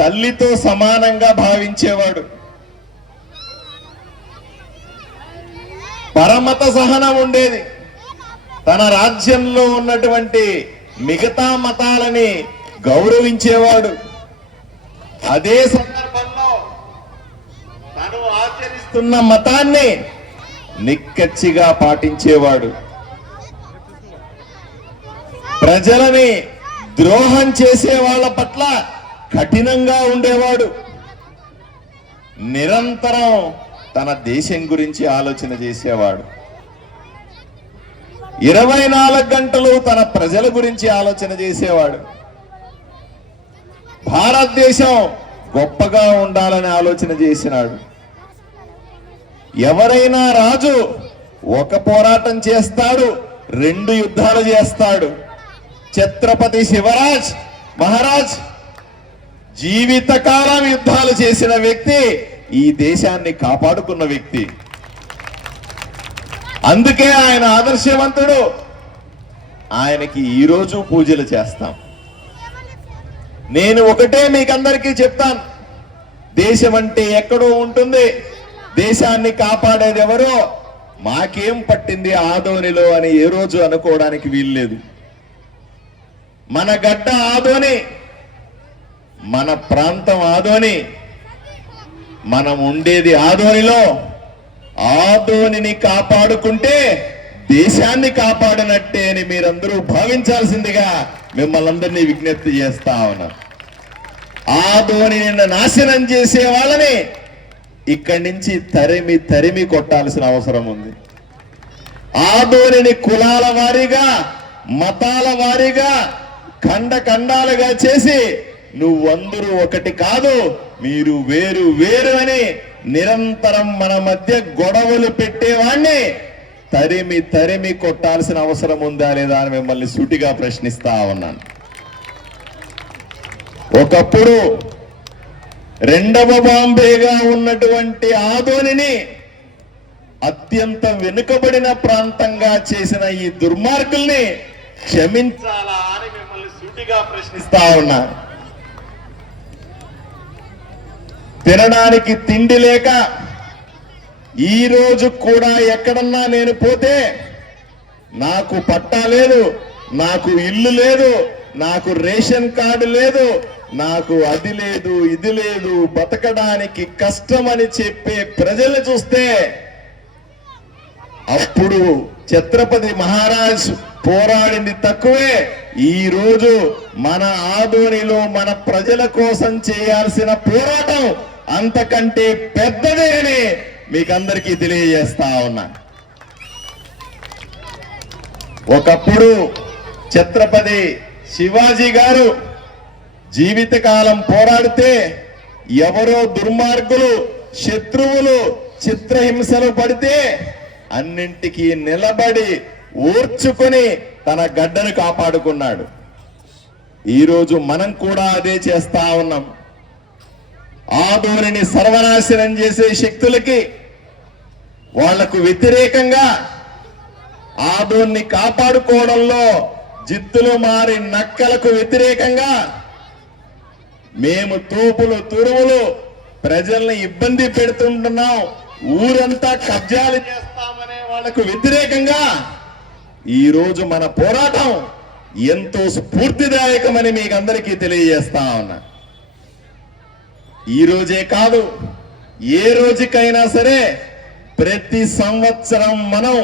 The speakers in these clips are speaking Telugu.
తల్లితో సమానంగా భావించేవాడు. పరమత సహనం ఉండేది. తన రాజ్యంలో ఉన్నటువంటి మిగతా మతాలని గౌరవించేవాడు. అదే సందర్భంలో తను ఆచరిస్తున్న మతాన్ని నిక్కచ్చిగా పాటించేవాడు. ప్రజలని ద్రోహం చేసే వాళ్ళ పట్ల కఠినంగా ఉండేవాడు. నిరంతరం తన దేశం గురించి ఆలోచన చేసేవాడు. 24 గంటలు తన ప్రజల గురించి ఆలోచన చేసేవాడు. భారతదేశం గొప్పగా ఉండాలని ఆలోచన చేసినాడు. ఎవరైనా రాజు ఒక పోరాటం చేస్తాడు, 2 యుద్ధాలు చేస్తాడు. ఛత్రపతి శివరాజ్ మహారాజ్ జీవితకాలం యుద్ధాలు చేసిన వ్యక్తి, ఈ దేశాన్ని కాపాడుకున్న వ్యక్తి. అందుకే ఆయన ఆదర్శవంతుడు. ఆయనకి ఈరోజు పూజలు చేస్తాం. నేను ఒకటే మీకందరికీ చెప్తాను, దేశం అంటే ఎక్కడో ఉంటుంది, దేశాన్ని కాపాడేది ఎవరో, మాకేం పట్టింది ఆదోనిలో అని ఏ రోజు అనుకోవడానికి వీల్లేదు. మన గడ్డ ఆదోని, మన ప్రాంతం ఆదోని, మనం ఉండేది ఆదోనిలో. ఆదోనిని కాపాడుకుంటే దేశాన్ని కాపాడినట్టే అని మీరందరూ భావించాల్సిందిగా మిమ్మల్ని అందరినీ విజ్ఞప్తి చేస్తా ఉన్నా. ఆదోనిని నాశనం చేసే వాళ్ళని ఇక్కడి నుంచి తరిమి తరిమి కొట్టాల్సిన అవసరం ఉంది. ఆదోనిని కులాల వారీగా, మతాల వారీగా, ఖండ ఖండాలుగా చేసి నువ్వందరూ ఒకటి కాదు, మీరు వేరు వేరు అని నిరంతరం మన మధ్య గొడవలు పెట్టేవాణ్ణి తరిమి తరిమి కొట్టాల్సిన అవసరం ఉందా లేదా అని మిమ్మల్ని సూటిగా ప్రశ్నిస్తా ఉన్నాను. ఒకప్పుడు రెండవ బాంబేగా ఉన్నటువంటి ఆదోనిని అత్యంత వెనుకబడిన ప్రాంతంగా చేసిన ఈ దుర్మార్గుల్ని క్షమించాలా అని మిమ్మల్ని సూటిగా ప్రశ్నిస్తా ఉన్నా. తినడానికి తిండి లేక ఈ రోజు కూడా ఎక్కడన్నా నేను పోతే నాకు పట్టా లేదు, నాకు ఇల్లు లేదు, నాకు రేషన్ కార్డు లేదు, నాకు అది లేదు ఇది లేదు, బతకడానికి కష్టమని చెప్పే ప్రజలు చూస్తే అప్పుడు ఛత్రపతి మహారాజ్ పోరాడింది తక్కువే. ఈ రోజు మన ఆదోనిలో మన ప్రజల కోసం చేయాల్సిన పోరాటం అంతకంటే పెద్దదే అని మీకందరికీ తెలియజేస్తా ఉన్నా. ఒకప్పుడు ఛత్రపతి శివాజీ గారు జీవితకాలం పోరాడితే ఎవరో దుర్మార్గులు, శత్రువులు చిత్రహింసలు పడితే అన్నింటికీ నిలబడి ఓర్చుకొని తన గడ్డను కాపాడుకున్నాడు. ఈరోజు మనం కూడా అదే చేస్తా ఉన్నాం. ఆదోనిని సర్వనాశనం చేసే శక్తులకి, వాళ్లకు వ్యతిరేకంగా ఆదోన్ని కాపాడుకోవడంలో జిత్తులు మారి నక్కలకు వ్యతిరేకంగా మేము తూపులు తురుములు ప్రజల్ని ఇబ్బంది పెడుతుంటున్నాం, ఊరంతా కబ్జాలు చేస్తామనే వాళ్లకు వ్యతిరేకంగా ఈ రోజు మన పోరాటం ఎంతో స్ఫూర్తిదాయకమని మీకు అందరికీ తెలియజేస్తా ఉన్నా. ఈ రోజే కాదు, ఏ రోజుకైనా సరే ప్రతి సంవత్సరం మనం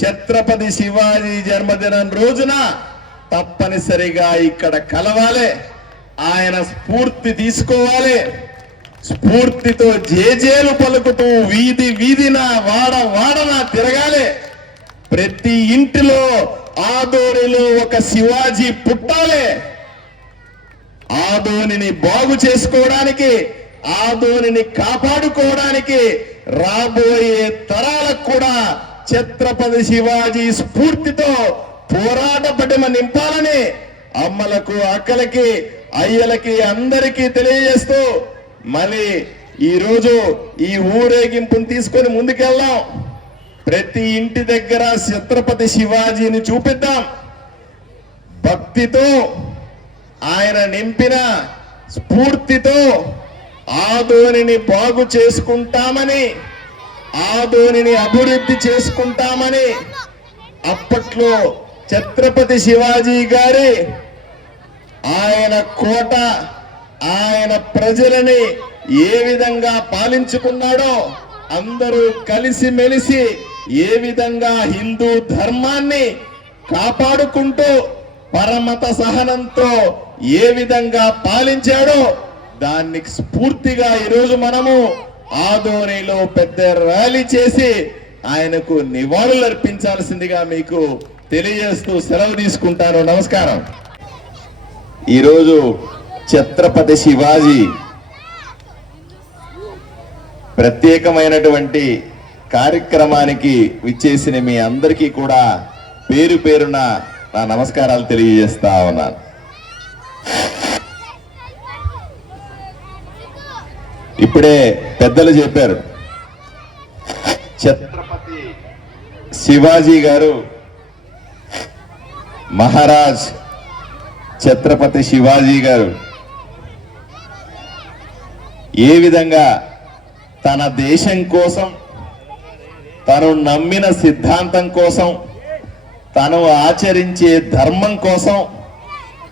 ఛత్రపతి శివాజీ జన్మదినం రోజున తప్పనిసరిగా ఇక్కడ కలవాలి, ఆయన స్ఫూర్తి తీసుకోవాలి, స్ఫూర్తితో జేజేలు పలుకుతూ వీధి వీధిన వాడ వాడన తిరగాలి. ప్రతి ఇంటిలో ఆదోనిలో ఒక శివాజీ పుట్టాలి. ఆదోనిని బాగు చేసుకోవడానికి, ఆదోనిని కాపాడుకోవడానికి రాబోయే తరాలకు కూడా ఛత్రపతి శివాజీ స్ఫూర్తితో పోరాట పటిమ నింపాలని అమ్మలకు, అక్కలకి, అయ్యలకి అందరికీ తెలియజేస్తూ మళ్ళీ ఈరోజు ఈ ఊరేగింపును తీసుకొని ముందుకెళ్దాం. ప్రతి ఇంటి దగ్గర ఛత్రపతి శివాజీని చూపిద్దాం. భక్తితో ఆయన నింపిన స్ఫూర్తితో ఆదోనిని బాగు చేసుకుంటామని, ఆదోనిని అభివృద్ధి చేసుకుంటామని అప్పట్లో ఛత్రపతి శివాజీ గారి ఆయన కోట, ఆయన ప్రజలని ఏ విధంగా పాలించుకున్నాడో, అందరూ కలిసిమెలిసి ఏ విధంగా హిందూ ధర్మాన్ని కాపాడుకుంటూ పరమత సహనంతో ఏ విధంగా పాలించాడో దానికి స్ఫూర్తిగా ఈరోజు మనము ఆదోనిలో పెద్ద ర్యాలీ చేసి ఆయనకు నివాళులు అర్పించాల్సిందిగా మీకు తెలియజేస్తూ సెలవు తీసుకుంటాను. నమస్కారం. ఈరోజు ఛత్రపతి శివాజీ ప్రత్యేకమైనటువంటి కార్యక్రమానికి విచ్చేసిన మీ అందరికీ కూడా పేరు పేరున నా నమస్కారాలు తెలియజేస్తా ఉన్నాను. ఇప్పుడే పెద్దలు చెప్పారు, ఛత్రపతి శివాజీ గారు, మహారాజ్ ఛత్రపతి శివాజీ గారు ఏ విధంగా తన దేశం కోసం, తను నమ్మిన సిద్ధాంతం కోసం, తను ఆచరించే ధర్మం కోసం,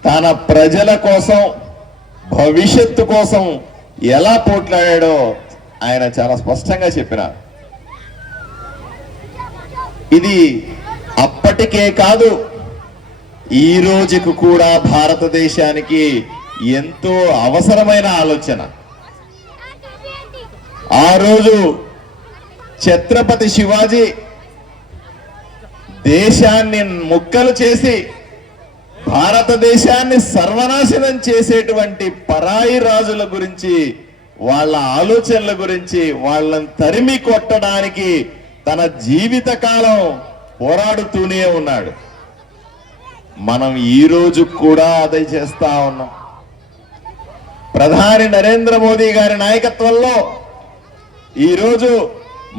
తన ప్రజల కోసం, భవిష్యత్తు కోసం ఎలా పోట్లాడాడో ఆయన చాలా స్పష్టంగా చెప్పినారు. ఇది అప్పటికే కాదు, ఈ రోజుకు కూడా భారతదేశానికి ఎంతో అవసరమైన ఆలోచన. ఆ రోజు ఛత్రపతి శివాజీ దేశాన్ని ముక్కలు చేసి భారతదేశాన్ని సర్వనాశనం చేసేటువంటి పరాయి రాజుల గురించి, వాళ్ళ ఆలోచనల గురించి, వాళ్ళని తరిమి కొట్టడానికి తన జీవితకాలం పోరాడుతూనే ఉన్నాడు. మనం ఈ రోజు కూడా అదే చేస్తా ఉన్నాం. ప్రధాని నరేంద్ర మోదీ గారి నాయకత్వంలో ఈరోజు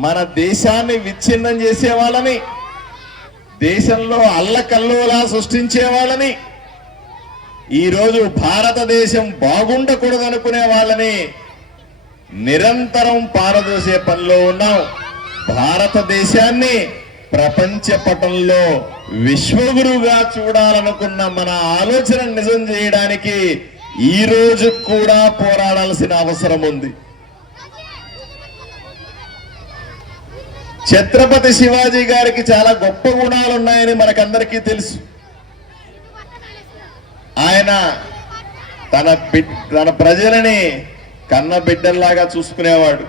మన దేశాన్ని విచ్ఛిన్నం చేసే వాళ్ళని, దేశంలో అల్లకల్లోలా సృష్టించే వాళ్ళని, ఈరోజు భారతదేశం బాగుండకూడదనుకునే వాళ్ళని నిరంతరం పారదోసే పనిలో ఉన్నాం. భారతదేశాన్ని ప్రపంచ పటంలో విశ్వగురుగా చూడాలనుకున్న మన ఆలోచన నిజం చేయడానికి ఈ రోజు కూడా పోరాడాల్సిన అవసరం ఉంది. ఛత్రపతి శివాజీ గారికి చాలా గొప్ప గుణాలు ఉన్నాయని మనకందరికీ తెలుసు. ఆయన తన ప్రజలని కన్న బిడ్డల్లాగా చూసుకునేవాడు.